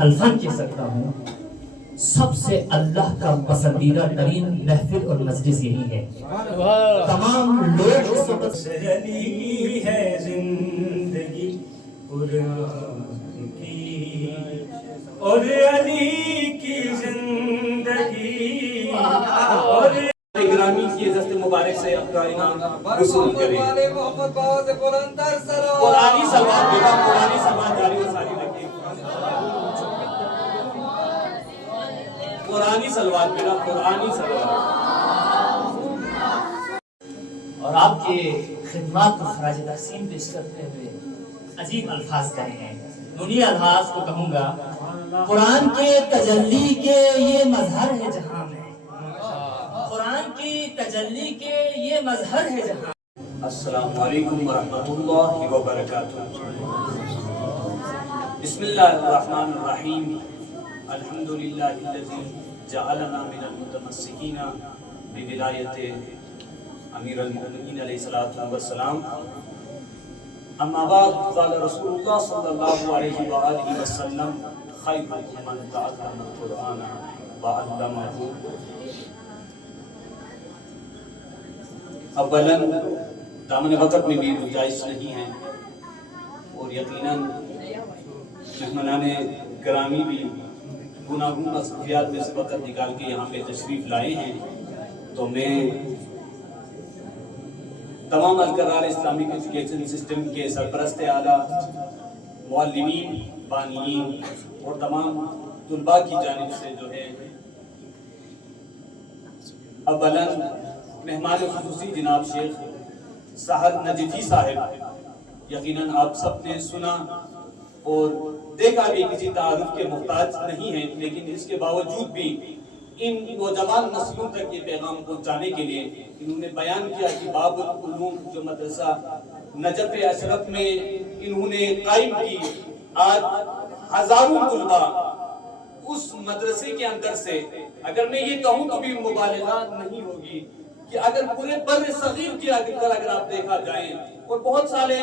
हल्फन कह सकता हूँ, सबसे अल्लाह का पसंदीदा तरीन महफिल और मजलिस यही है। तमाम लोग इस वक्त सजनी है जिंदगी कुरान की और अली की जिंदगी और ग्रामी की दस्त मुबारक से अपना इनाम वसूल करें। कुरानी सलवात बेटा, कुरानी सलवात जारी व सारी रखें। कुरानी सलवात बेटा, कुरानी सलवात। और आपके खिदमत को खराज तहसीन पेश करते हुए अजीब अल्फाज कहे हैं। उन्हीं अल्फाज को कहूँगा, कुरान के तजल्ली के ये मजहर है जहां में, कुरान की तजल्ली के ये मजहर है जहां। अस्सलामु अलैकुम व रहमतुल्लाहि व बरकातुहू। बिस्मिल्लाहिर्रहमानिर्रहीम। अल्हम्दुलिल्लाहिल्लज़ी जअलना मिनल मुतमस्सिकीना बिविलायति अमीरुल मोमिनीन अलैहिस्सलातु वस्सलाम। अम्मा बाद, क़ाल रसूलुल्लाह सल्लल्लाहु अलैहि व आलिहि वसल्लम खैरुकुम मन तअल्लमल कुरआन व अल्लमहु। अव्वलन दामन वक़्त में भी गुंजाइश नहीं है और यकीनन मेहमानाने ग्रामी भी गुनागुन मसरूफियात में से वक़्त निकाल के यहाँ पे तशरीफ़ लाए हैं, तो मैं तमाम अलकरार इस्लामिक एजुकेशन सिस्टम के सरपरस्त आला, मुअल्लिमीन, बानियीन और तमाम तुलबा की जानिब से जो है अव्वलन मेहमान खुसूसी जनाब शेख साहब नजफी साहब, यकीनन आप सब ने सुना और देखा भी, किसी तारुफ के मुहताज नहीं है, लेकिन इसके बावजूद भी इन नौजवान नस्लों तक ये पैगाम पहुंचाने के लिए इन्होंने बयान किया कि बाबुल उलूम जो मदरसा नजफ अशरफ में इन्होंने कायम की, आज हजारों तुलबा उस मदरसे के अंदर से, अगर मैं ये कहूँ तो भी मुबालगा नहीं होगी कि अगर पूरे बर्र सगीर के अगर आप देखा जाए, और बहुत सारे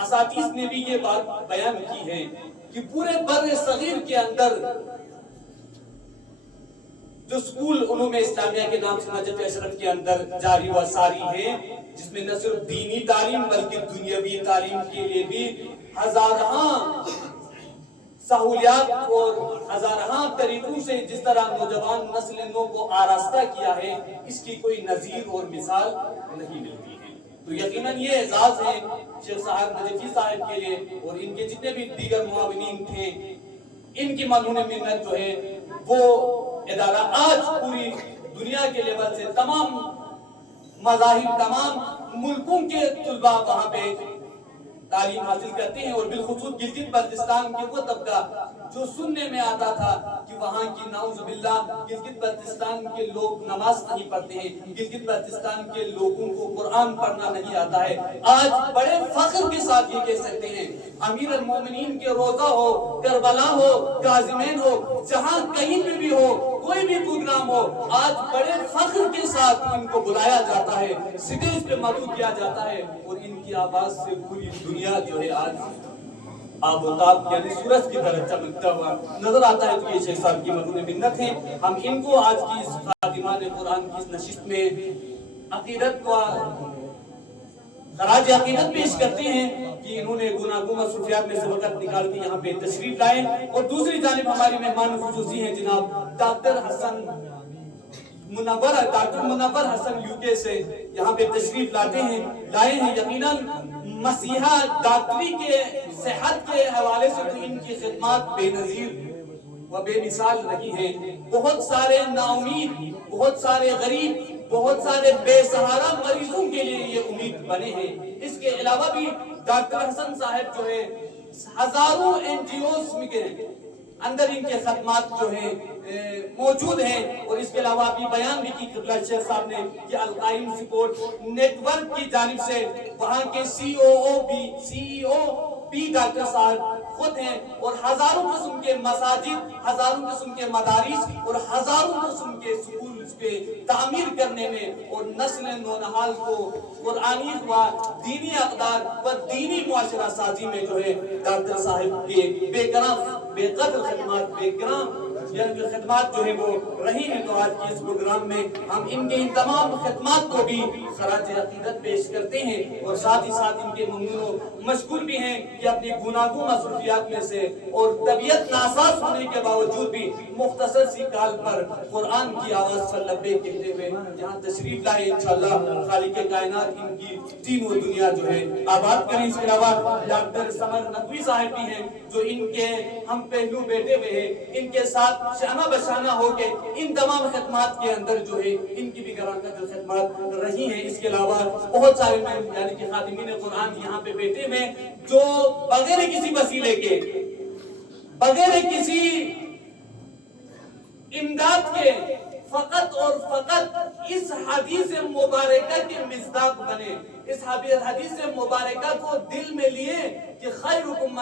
असातीस ने भी ये बात बयान की है कि पूरे बर्र सगीर के अंदर जो स्कूल उलूम इस्लामिया के नाम से नजफ अशरफ के अंदर जारी व सारी है, जिसमें न सिर्फ दीनी तालीम बल्कि दुनियावी तालीम के लिए भी हजारां सहूलियात और हजारां तरीकों से जिस तरह नौजवान नस्लों को आरास्ता किया है, इसकी कोई नजीर और मिसाल नहीं मिलती है। तो यकीनन ये एजाज है शेख साहब नजफी साहब के लिए और इनके जितने भी दीगर मुआविनीन थे, इनकी मानूने मिन्नत जो है वो इदारा आज पूरी दुनिया के लेवल से तमाम मज़ाहिब, तमाम मुल्कों के तुलबा वहाँ पे तालीम हासिल करते हैं। और बिलखुसूस गिलगित बल्तिस्तान के वो तबका जो सुनने में आता था कि वहाँ की नाउज़ुबिल्लाह गिलगित बल्तिस्तान के लोग नमाज नहीं पढ़ते हैं, गिलगित बल्तिस्तान के लोगों को कुरान पढ़ना नहीं आता है, आज बड़े फख्र के साथ ये कह सकते हैं अमीर अल मोमिनीन के रोजा हो, करबला हो, गाज़िमैन हो, जहाँ कहीं पे भी हो, कोई भी प्रोग्राम हो, आज बड़े फख्र के साथ इनको बुलाया जाता है, स्टेज पे मदऊ किया जाता है और इनकी आवाज से पूरी दुनिया जो है आज आबोताब यानी सूरज की तरह चमकता हुआ नजर आता है। तो ये शेख साहब की मदूने मिन्नत है। हम इनको आज की इस खातिमाने कुरान की नशिस्त में अकीदत को खराज अकीदत पेश करते हैं कि इन्होंने गुनागो मसरूफियात में से वक़्त निकाल के यहाँ पे तशरीफ लाए। और दूसरी जानिब हमारे मेहमान खुसूसी हैं जनाब डॉक्टर मुनव्वर हसन यूके से यहाँ पे तशरीफ लाए हैं। यकीनन मसीहा डॉक्टरी के सेहत के हवाले से तो इनकी खिदमत बेनजीर व बेमिसाल रही है। बहुत सारे नाउमीद, बहुत सारे गरीब, बहुत सारे बेसहारा मरीजों के लिए ये उम्मीद बने हैं। इसके अलावा भी डॉक्टर हसन साहब जो है हजारों एनजीओस के अंदर इनके खदमात जो है मौजूद हैं। और इसके अलावा अभी बयान भी की शेख साहब ने कि अल-कायम सपोर्ट नेटवर्क की जानिब से वहाँ के सीईओ भी डॉक्टर साहब خود ہیں اور ہزاروں قسم کے مساجد، ہزاروں قسم کے مدارس اور ہزاروں قسم کے سکول کے تعمیر کرنے میں اور نسل نونہال کو قرآنی و دینی اقدار و دینی معاشرہ سازی میں جو ہے ڈاکٹر صاحب کے بے کرام بے قدر خدمات، بے کرام یعنی خدمات جو ہے وہ رہی ہیں. تو آج کی اس پروگرام میں ہم ان کے ان تمام خدمات کو بھی خراج عقیدت پیش کرتے ہیں اور ساتھ ہی ساتھ ان کے ممنون و مشکور بھی ہیں کہ اپنی گناہوں مصروفیات میں سے اور طبیعت ناساز ہونے کے باوجود بھی مختصر سی کال پر قرآن کی آواز پر لبیک کہتے ہوئے یہاں تشریف لائے. انشاءاللہ خالق کائنات ان کی دین و دنیا جو ہے آباد کریں. اس کے علاوہ ڈاکٹر سمر نقوی صاحب بھی ہیں جو ان کے ہم پہلو بیٹے ہوئے ہیں، ان کے ساتھ شانہ بشانہ ہو کے ان تمام خدمات کے اندر جو ہے ان کی بھی گراں قدر خدمات رہی ہیں. اس کے علاوہ بہت سارے یعنی کہ خادمین قرآن یہاں پہ بیٹے ہوئے جو بغیر کسی وسیلے کے، بغیر کسی امداد کے فقط اور فقط اس حدیث مبارکہ کے مصداق بنے، اس حدیث مبارکہ کو دل میں لیے کہ خیرکم